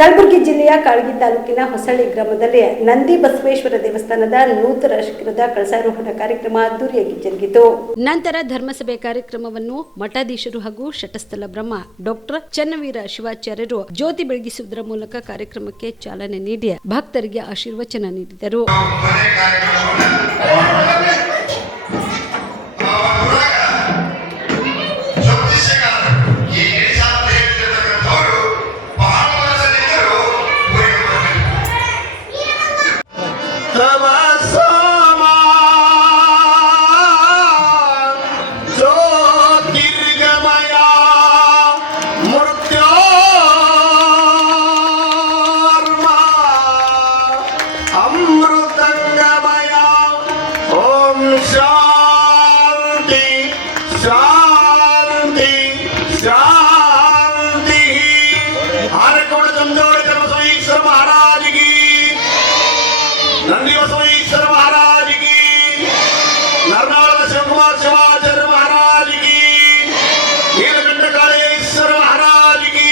ಕಲಬುರಗಿ ಜಿಲ್ಲೆಯ ಕಾಳಗಿ ತಾಲೂಕಿನ ಹೊಸಳ್ಳಿ ಗ್ರಾಮದಲ್ಲಿ ನಂದಿ ಬಸವೇಶ್ವರ ದೇವಸ್ಥಾನದ ನೂತನ ಶಿಖರದ ಕಳಸಾರೋಹಣ ಕಾರ್ಯಕ್ರಮ ಅದ್ದೂರಿಯಾಗಿ ಜರುಗಿತು. ನಂತರ ಧರ್ಮಸಭೆ ಕಾರ್ಯಕ್ರಮವನ್ನು ಮಠಾಧೀಶರು ಹಾಗೂ ಶಟಸ್ಥಲ ಬ್ರಹ್ಮ ಡಾಕ್ಟರ್ ಚನ್ನವೀರ ಶಿವಾಚಾರ್ಯರು ಜ್ಯೋತಿ ಬೆಳಗಿಸುವುದರ ಮೂಲಕ ಕಾರ್ಯಕ್ರಮಕ್ಕೆ ಚಾಲನೆ ನೀಡಿ ಭಕ್ತರಿಗೆ ಆಶೀರ್ವಚನ ನೀಡಿದರು. शांति शांति हर गुण चंद्र ಶಿವಕುಮಾರ ಶಿವಾಚಾರ್ಯ ಮಹಾರಾಜಿಗೆ ನೀಲಕಂಠ ಕಾಳೇಶ್ವರ ಮಹಾರಾಜಿಗೆ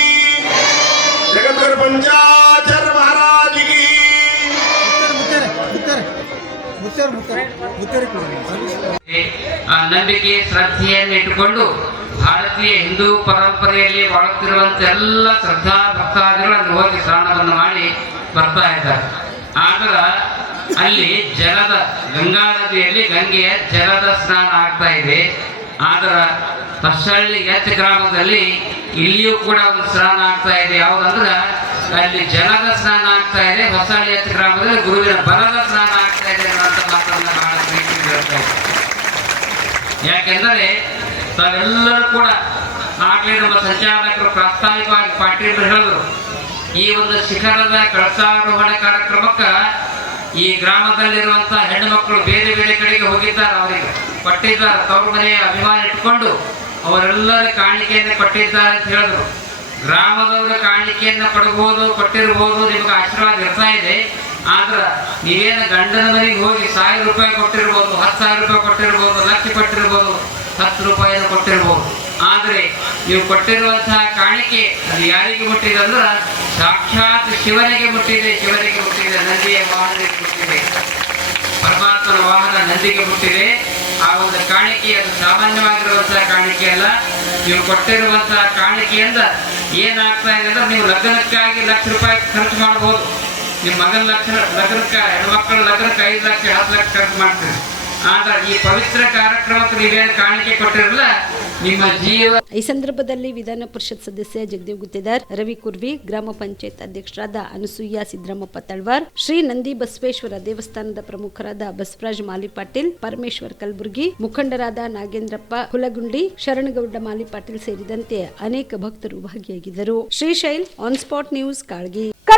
ಜಗದ್ಗುರು ಪಂಚಾಚಾರ್ಯ ಮಹಾರಾಜಿಗೆ ನಂಬಿಕೆ, ಶ್ರದ್ಧೆಯನ್ನು ಇಟ್ಟುಕೊಂಡು ಭಾರತೀಯ ಹಿಂದೂ ಪರಂಪರೆಯಲ್ಲಿ ಬಾಳುತ್ತಿರುವಂತ ಎಲ್ಲ ಶ್ರದ್ಧಾ ಭಕ್ತಾದಿಗಳನ್ನು ಹೋಗಿ ಸ್ನಾನವನ್ನು ಮಾಡಿ ಬರ್ತಾ ಇದ್ದಾರೆ. ಆದ್ರ ಅಲ್ಲಿ ಜಲದ ಗಂಗಾ ನದಿಯಲ್ಲಿ ಗಂಗೆಯ ಜಲದ ಸ್ನಾನ ಆಗ್ತಾ ಇದೆ. ಆದ್ರ ತಸಳ್ಳಿ ಎಚ್ ಗ್ರಾಮದಲ್ಲಿ ಇಲ್ಲಿಯೂ ಕೂಡ ಒಂದು ಸ್ನಾನ ಆಗ್ತಾ ಇದೆ. ಯಾವುದಂದ್ರ ಅಲ್ಲಿ ಜಲದ ಸ್ನಾನ ಆಗ್ತಾ ಇದೆ. ಹೊಸಳ್ಳಿ ಎಚ್ ಗ್ರಾಮದಲ್ಲಿ ಗುರುವಿನ ಬಲದ ಸ್ನಾನ ಆಗ್ತಾ ಇದೆ ಅನ್ನುವಂಥ ಮಾತನ್ನ ಬಹಳ ಪ್ರೀತಿ ಹೇಳ್ತಾ. ಯಾಕೆಂದರೆ ತಾವೆಲ್ಲರೂ ಕೂಡ ಆಗಲೇ ನಮ್ಮ ಸಂಚಾಲಕರು ಪ್ರಾಸ್ತಾವಿಕವಾಗಿ ಪಾಟೀಲ್ ಹೇಳಿದ್ರು, ಈ ಒಂದು ಶಿಖರದ ಕಳಸಾರೋಹಣ ಕಾರ್ಯಕ್ರಮಕ್ಕೆ ಈ ಗ್ರಾಮದಲ್ಲಿರುವಂತಹ ಹೆಣ್ಣು ಮಕ್ಕಳು ಬೇರೆ ಬೇರೆ ಕಡೆಗೆ ಹೋಗಿದ್ದಾರೆ ಅವರಿಗೆ. ಕೊಟ್ಟಿದ್ದಾರೆ. ತವರು ಮನೆಯ ಅಭಿಮಾನ ಇಟ್ಕೊಂಡು ಅವರೆಲ್ಲರ ಕಾಣಿಕೆಯನ್ನು ಕೊಟ್ಟಿದ್ದಾರೆ ಅಂತ ಹೇಳಿದ್ರು. ಗ್ರಾಮದವರ ಕಾಣಿಕೆಯನ್ನು ಕೊಡಬಹುದು ಕೊಟ್ಟಿರ್ಬೋದು, ನಿಮಗೆ ಆಶೀರ್ವಾದ ಇರ್ತಾ ಇದೆ. ಆದ್ರೆ ನೀವೇನು ಗಂಡನ ಮನೆಗೆ ಹೋಗಿ ಸಾವಿರ ರೂಪಾಯಿ ಕೊಟ್ಟಿರ್ಬೋದು, ಹತ್ತು ಸಾವಿರ ರೂಪಾಯಿ ಕೊಟ್ಟಿರ್ಬೋದು, ಲಕ್ಷ ಕೊಟ್ಟಿರ್ಬೋದು, ಹತ್ತು ರೂಪಾಯಿನ ಕೊಟ್ಟಿರ್ಬೋದು. ಆದರೆ ನೀವು ಕೊಟ್ಟಿರುವಂತಹ ಕಾಣಿಕೆ ಅದು ಯಾರಿಗೆ ಮುಟ್ಟಿದೆ ಅಂದ್ರೆ ಸಾಕ್ಷಾತ್ ಶಿವನಿಗೆ ಮುಟ್ಟಿದೆ ಶಿವನಿಗೆ ಮುಟ್ಟಿದೆ, ನಂದಿಯ ವಾಹನಕ್ಕೆ ಮುಟ್ಟಿದೆ. ಪರಮಾತ್ಮನ ವಾಹನ ನಂದಿಗೆ ಮುಟ್ಟಿದೆ. ಆ ಒಂದು ಕಾಣಿಕೆ ಅದು ಸಾಮಾನ್ಯವಾಗಿರುವಂತಹ ಕಾಣಿಕೆ ಅಲ್ಲ. ನೀವು ಕೊಟ್ಟಿರುವಂತಹ ಕಾಣಿಕೆಯಿಂದ ಏನಾಗ್ತಾ ಇದೆ ಅಂದ್ರೆ ನೀವು ಲಗ್ನಕ್ಕಾಗಿ ಲಕ್ಷ ರೂಪಾಯಿ ಖರ್ಚು ಮಾಡಬಹುದು ನಿಮ್ಮ ಮಗನ ಲಕ್ಷ, ಲಗ್ನಕ್ಕೆ ಹೆಣ್ಮಕ್ಳ ಲಗ್ನಕ್ಕೆ ಐದು ಲಕ್ಷ, ಹತ್ತು ಲಕ್ಷ ಖರ್ಚು ಮಾಡ್ತೀರಿ. ಆದ್ರೆ ಈ ಪವಿತ್ರ ಕಾರ್ಯಕ್ರಮಕ್ಕೆ ನೀವೇನು ಕಾಣಿಕೆ ಕೊಟ್ಟಿರಲ್ಲ ಈ ಸಂದರ್ಭದಲ್ಲಿ ವಿಧಾನ ಪರಿಷತ್ ಸದಸ್ಯ ಜಗದೇವ್ ಗುತ್ತೇದಾರ್, ರವಿ ಕುರ್ವಿ, ಗ್ರಾಮ ಪಂಚಾಯತ್ ಅಧ್ಯಕ್ಷರಾದ ಅನಸೂಯ ಸಿದ್ದರಾಮಪ್ಪ ತಳ್ವಾರ್, ಶ್ರೀ ನಂದಿ ಬಸವೇಶ್ವರ ದೇವಸ್ಥಾನದ ಪ್ರಮುಖರಾದ ಬಸವರಾಜ್ ಮಾಲಿ ಪಾಟೀಲ್ ಪರಮೇಶ್ವರ್ ಕಲಬುರ್ಗಿ, ಮುಖಂಡರಾದ ನಾಗೇಂದ್ರಪ್ಪ ಹುಲಗುಂಡಿ ಶರಣಗೌಡ ಮಾಲಿ ಪಾಟೀಲ್ ಸೇರಿದಂತೆ ಅನೇಕ ಭಕ್ತರು ಭಾಗಿಯಾಗಿದ್ದರು. Shrishail on spot news, Kalgi.